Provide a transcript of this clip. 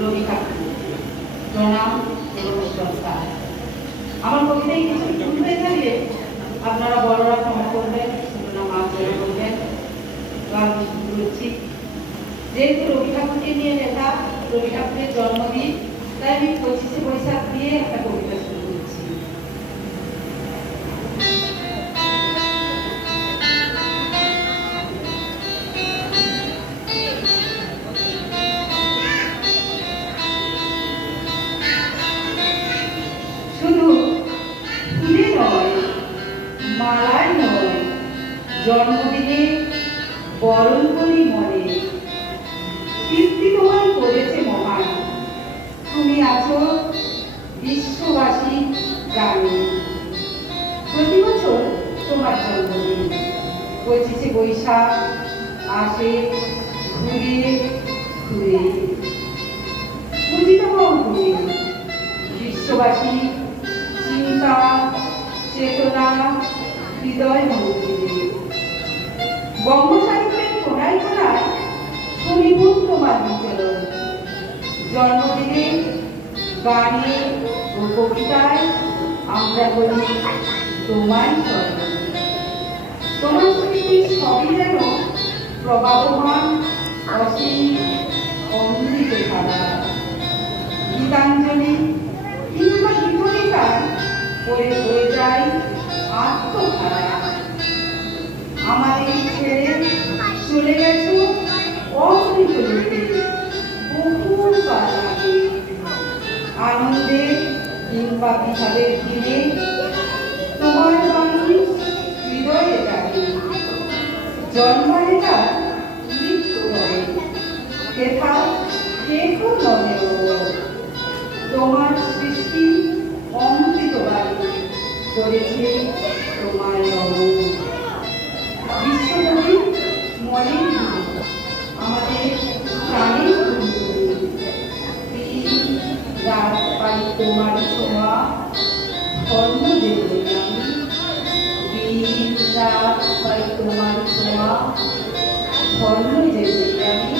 রবি ঠাকুর। প্রণাম এবং নমস্কার। আমার কবিতায় কিছু ভুল হয়ে থাকলে আপনারা বড়রা ক্ষমা করবেন, ছোটরা মাফ করে বলবেন। আমি বলছি, যেহেতু রবি ঠাকুরকে নিয়ে লেখা, রবি ঠাকুরের জন্মদিন, তাই আমি 25শে বৈশাখ দিয়ে একটা কবিতা শুরু করছি। শুধু ফুলে নয়, মালায় নয়, জন্মদিনে বরণ করি মনে, কীর্তি তোমায় করেছে মহান, তুমি আছো বিশ্ববাসী প্রাণে। প্রতি বছর তোমার জন্মদিন 25শে বৈশাখ আসে ঘুরে ঘুরে, পূজিত হও তুমি বিশ্ববাসী চিন্তা চেতনা হৃদয় মন্দিরে। বঙ্গ সাহিত্যের কোনায় কোনায় শোনিবুন তোমার বিচরণ, জন্মদিনে গানে ও কবিতায় আমরা বলি তোমায় স্মরণ। তোমার স্মৃতি সবই যেন প্রবাহমান অসীম অমৃত ধারা। গীতাঞ্জলি কিংবা গীতনিকায় পড়ে হয়ে যায় আত্মধারা। আমাদের ছেড়ে চলে গেছো অমৃত লোকে বহুকাল আগে। আনন্দে কিংবা বিষাদের দিনে তোমার বাণী হৃদয়ে জাগে। জন্মালে তার মৃত্যু হবে, হেথা কেহ নহে। তোমার সৃষ্টি অমৃত বাণী করেছে তোমার অমর। বিশ্বকবি মনের গুরু, আমাদের প্রাণের গুরু। দিন রাত পাই তোমার ছোঁয়া, ধর্ম যে বলি আমি। দিন রাত পাই তোমার ছোঁয়া, ধর্ম যে বলি আমি।